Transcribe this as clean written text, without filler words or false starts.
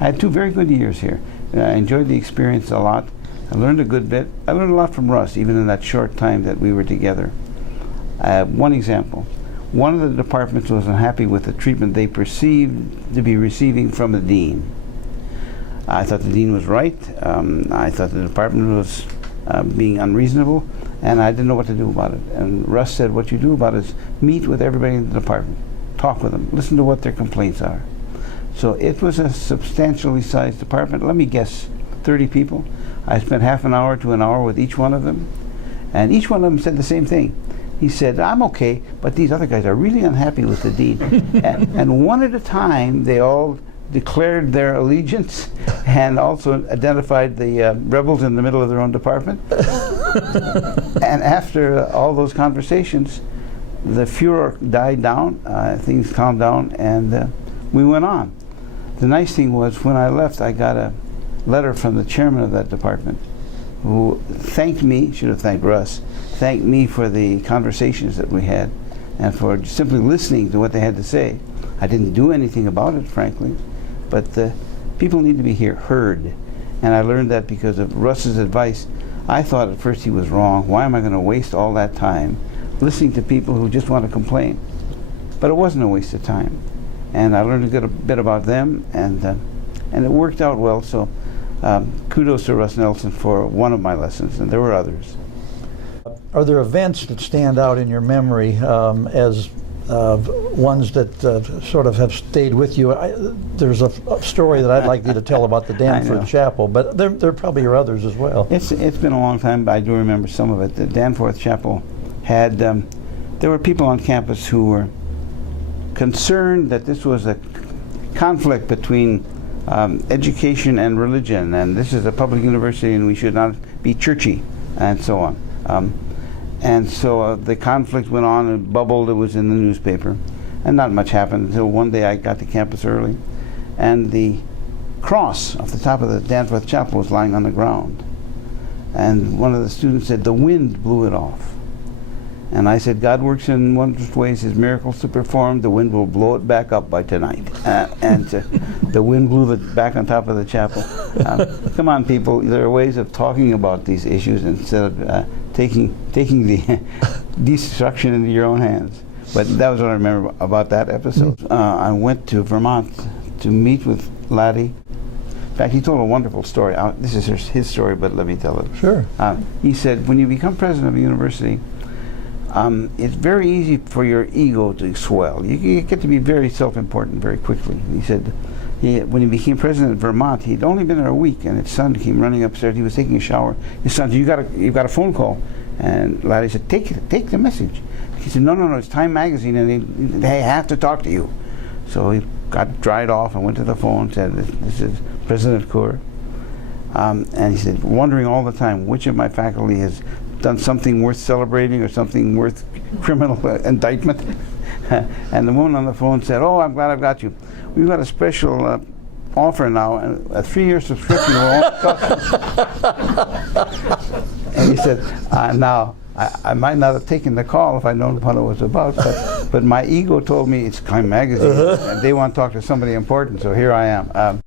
I had 2 very good years here. I enjoyed the experience a lot. I learned a good bit. I learned a lot from Russ, even in that short time that we were together. One example. One of the departments was unhappy with the treatment they perceived to be receiving from the dean. I thought the dean was right. I thought the department was being unreasonable, and I didn't know what to do about it. And Russ said, what you do about it is meet with everybody in the department, talk with them, listen to what their complaints are. So it was a substantially sized department. Let me guess, 30 people. I spent half an hour to an hour with each one of them, and each one of them said the same thing. He said, I'm okay, but these other guys are really unhappy with the dean. and one at a time, they all declared their allegiance and also identified the rebels in the middle of their own department. And after all those conversations, the furor died down, things calmed down, and we went on. The nice thing was, when I left, I got a letter from the chairman of that department, who thanked me, should have thanked Russ, thanked me for the conversations that we had and for simply listening to what they had to say. I didn't do anything about it, frankly, but people need to be heard. And I learned that because of Russ's advice. I thought at first he was wrong. Why am I going to waste all that time listening to people who just want to complain? But it wasn't a waste of time. And I learned a good bit about them, and it worked out well. So kudos to Russ Nelson for one of my lessons, and there were others. Are there events that stand out in your memory as ones that sort of have stayed with you? There's a story that I'd like you to tell about the Danforth Chapel, but there probably are others as well. It's been a long time, but I do remember some of it. The Danforth Chapel had, there were people on campus who were concerned that this was a conflict between education and religion, and this is a public university and we should not be churchy, and so on. And so the conflict went on, it bubbled, it was in the newspaper, and not much happened until one day I got to campus early, and the cross off the top of the Danforth Chapel was lying on the ground. And one of the students said, the wind blew it off. And I said, God works in wondrous ways, his miracles to perform, the wind will blow it back up by tonight. The wind blew it back on top of the chapel. Come on, people, there are ways of talking about these issues instead of taking the destruction into your own hands. But that was what I remember about that episode. I went to Vermont to meet with Laddie. In fact, he told a wonderful story. This is his story, but let me tell it. Sure. He said, when you become president of a university, it's very easy for your ego to swell. You get to be very self-important very quickly. He said, when he became president of Vermont, he'd only been there a week, and his son came running upstairs. He was taking a shower. His son said, you've got a phone call. And Laddie said, take the message. He said, no, it's Time Magazine, and they have to talk to you. So he got dried off and went to the phone and said, this is President Kaur. And he said, wondering all the time which of my faculty has done something worth celebrating or something worth criminal indictment. And the woman on the phone said, oh, I'm glad I've got you. We've got a special offer now, a 3-year subscription. And he said, now, I might not have taken the call if I'd known what it was about, but my ego told me it's Time Magazine, and they want to talk to somebody important, so here I am.